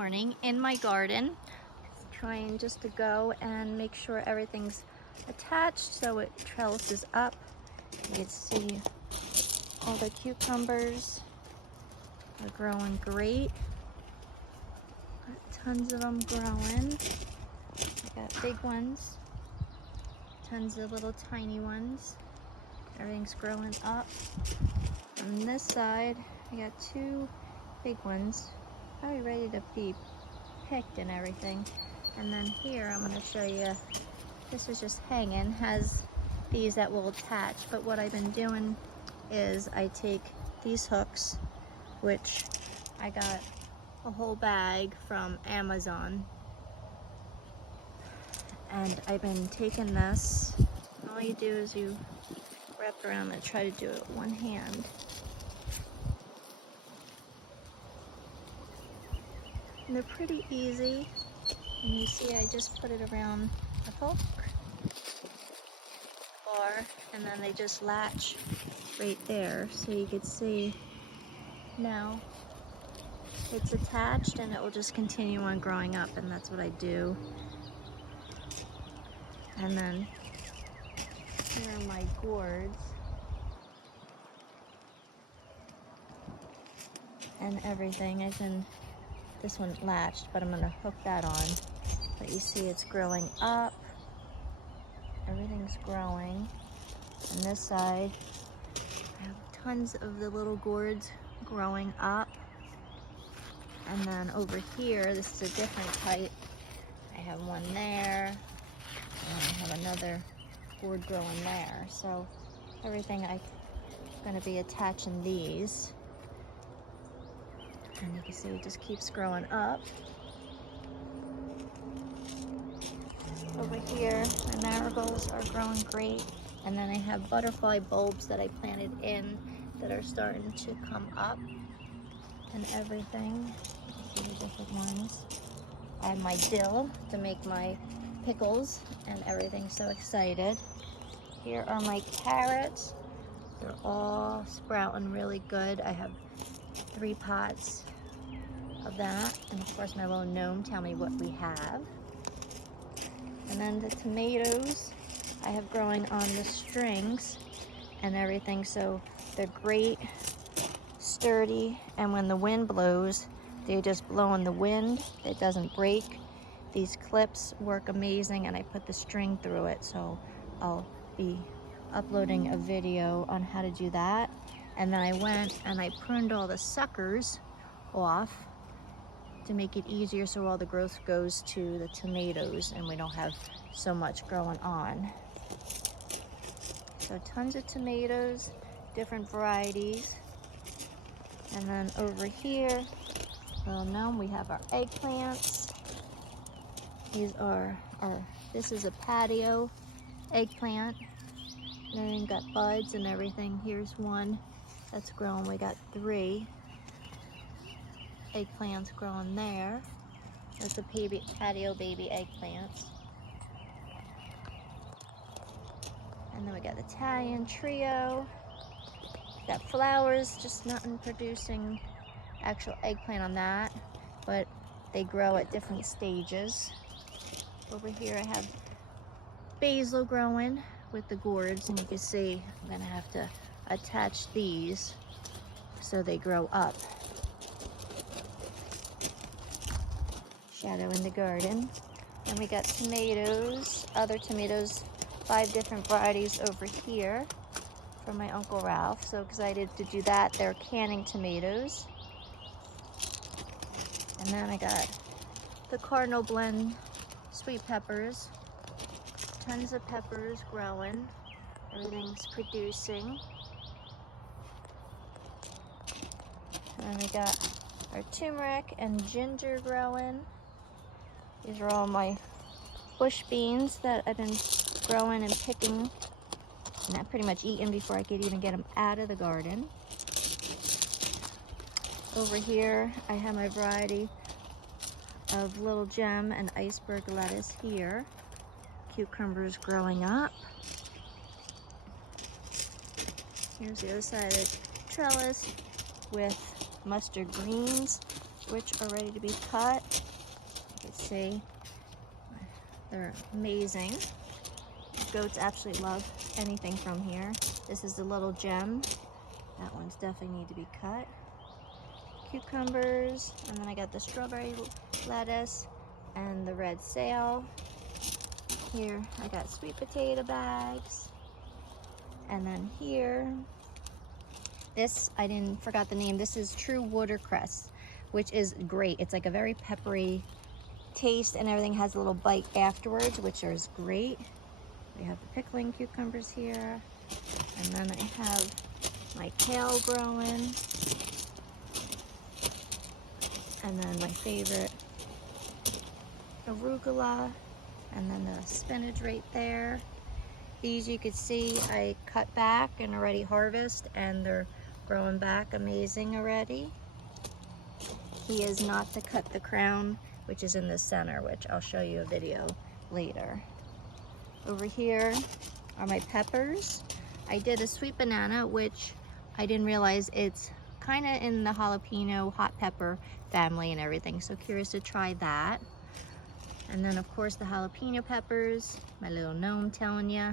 morning in my garden, trying just to go and make sure everything's attached so it trellises up. You can see all the cucumbers are growing great. Got tons of them growing. I got big ones, tons of little tiny ones. Everything's growing up. On this side, I got two big ones, probably ready to be picked and everything. And then here, I'm going to show you, this is just hanging, has these that will attach. But what I've been doing is I take these hooks, which I got a whole bag from Amazon. And I've been taking this, all you do is you wrap around and try to do it with one hand. And they're pretty easy. And you see I just put it around the hook bar, and then they just latch right there. So you can see now it's attached and it will just continue on growing up, and that's what I do. And then here are my gourds and everything. This one latched, but I'm gonna hook that on. But you see it's growing up. Everything's growing. On this side, I have tons of the little gourds growing up. And then over here, this is a different type. I have one there, and I have another gourd growing there. So everything I'm gonna be attaching these. And you can see it just keeps growing up. Over here, my marigolds are growing great. And then I have butterfly bulbs that I planted in that are starting to come up and everything. You can see the different ones. I have my dill to make my pickles and everything, so excited. Here are my carrots. They're all sprouting really good. I have 3 pots of that, and of course my little gnome tell me what we have. And then the tomatoes I have growing on the strings and everything, so they're great, sturdy, and when the wind blows, they just blow in the wind. It doesn't break. These clips work amazing, and I put the string through it, so I'll be uploading a video on how to do that. And then I went and I pruned all the suckers off to make it easier, so all the growth goes to the tomatoes and we don't have so much growing on. So tons of tomatoes, different varieties. And then over here, well, now we have our eggplants. These are this is a patio eggplant. And then got buds and everything. Here's one that's growing. We got 3 eggplants growing there. There's the patio baby eggplants. And then we got Italian trio. Got flowers, just nothing producing actual eggplant on that, but they grow at different stages. Over here I have basil growing with the gourds, and you can see I'm gonna have to attach these so they grow up. Shadow in the garden. And we got tomatoes, other tomatoes, 5 different varieties over here from my Uncle Ralph. So excited to do that. They're canning tomatoes. And then I got the Cardinal Blend sweet peppers. Tons of peppers growing. Everything's producing. And then we got our turmeric and ginger growing. These are all my bush beans that I've been growing and picking, and I'm pretty much eating before I could even get them out of the garden. Over here, I have my variety of little gem and iceberg lettuce here. Cucumbers growing up. Here's the other side of the trellis with mustard greens. which are ready to be cut. You can see they're amazing. Goats absolutely love anything from here. This is the little gem. That one's definitely need to be cut. Cucumbers, and then I got the strawberry lettuce and the red sale. Here I got sweet potato bags. And then here, this, I forgot the name. This is true watercress, which is great. It's like a very peppery taste, and everything has a little bite afterwards, which is great. We have the pickling cucumbers here. And then I have my kale growing. And then my favorite arugula. And then the spinach right there. These you could see I cut back and already harvest, and they're growing back amazing already. He is not to cut the crown, which is in the center, which I'll show you a video later. Over here are my peppers. I did a sweet banana, which I didn't realize it's kind of in the jalapeno hot pepper family and everything, so curious to try that. And then of course the jalapeno peppers, my little gnome telling ya.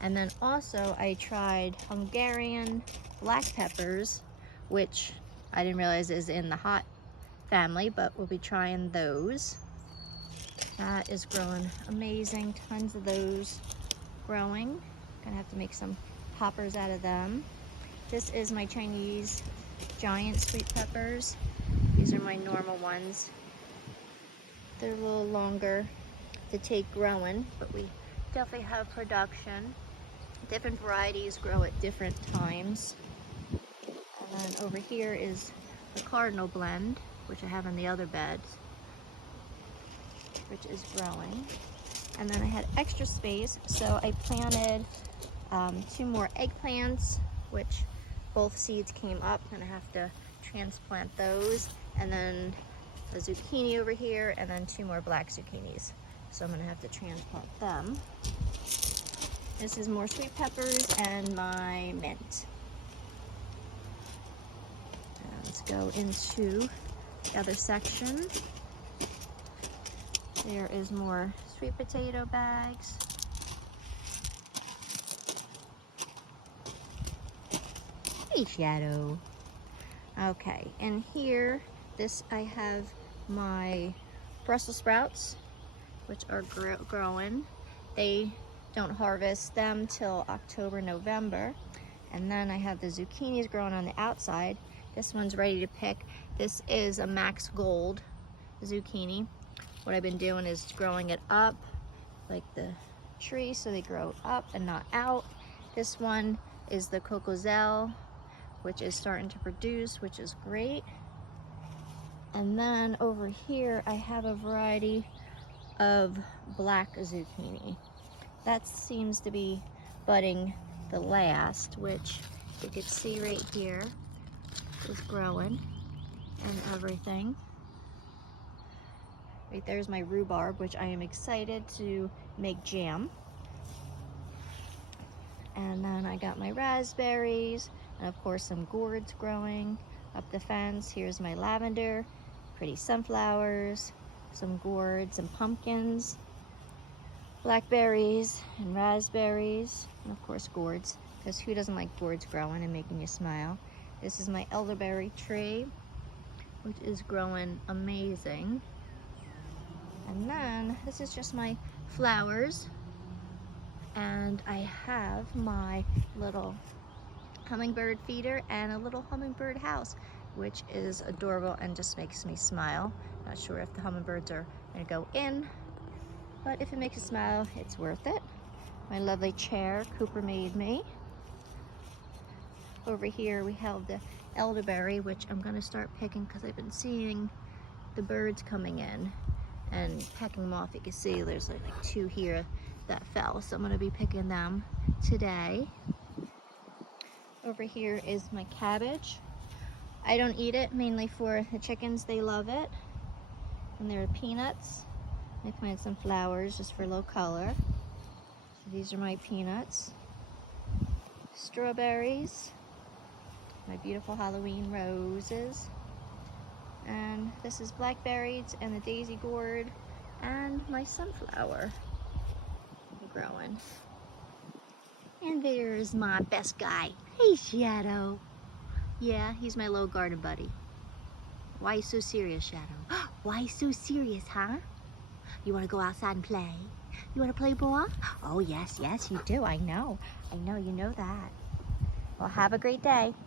And then also I tried Hungarian black peppers, which I didn't realize is in the hot family, but we'll be trying those. That is growing amazing, tons of those growing. Gonna have to make some poppers out of them. This is my Chinese giant sweet peppers. These are my normal ones. They're a little longer to take growing, but we definitely have production. Different varieties grow at different times. And then over here is the cardinal blend, which I have in the other beds, which is growing. And then I had extra space, so I planted 2 more eggplants, which both seeds came up, and I have to transplant those. And then a zucchini over here, and then 2 more black zucchinis. So I'm gonna have to transplant them. This is more sweet peppers and my mint. Let's go into the other section. There is more sweet potato bags. Hey, Shadow. Okay, and here, I have my Brussels sprouts, which are growing. They don't harvest them till October, November. And then I have the zucchinis growing on the outside. This one's ready to pick. This is a Max Gold zucchini. What I've been doing is growing it up like the tree, so they grow up and not out. This one is the Cocozelle, which is starting to produce, which is great. And then over here, I have a variety of black zucchini. That seems to be budding the last, which you can see right here is growing and everything. Right there's my rhubarb, which I am excited to make jam. And then I got my raspberries, and of course some gourds growing up the fence. Here's my lavender, pretty sunflowers, some gourds and pumpkins, blackberries and raspberries, and of course gourds, because who doesn't like gourds growing and making you smile? This is my elderberry tree, which is growing amazing. And then this is just my flowers, and I have my little hummingbird feeder and a little hummingbird house, which is adorable and just makes me smile. Not sure if the hummingbirds are gonna go in, but if it makes you smile, it's worth it. My lovely chair Cooper made me. Over here we have the elderberry, which I'm gonna start picking because I've been seeing the birds coming in and pecking them off. You can see there's like 2 here that fell, so I'm gonna be picking them today. Over here is my cabbage. I don't eat it, mainly for the chickens, they love it. And there are peanuts. I planted some flowers just for low color. So these are my peanuts. Strawberries. My beautiful Halloween roses. And this is blackberries and the daisy gourd and my sunflower growing. And there's my best guy. Hey, Shadow. Yeah, he's my little garden buddy. Why are you so serious, Shadow? Why so serious, huh? You want to go outside and play? You want to play ball? Oh, yes, yes, you do. I know. I know you know that. Well, have a great day.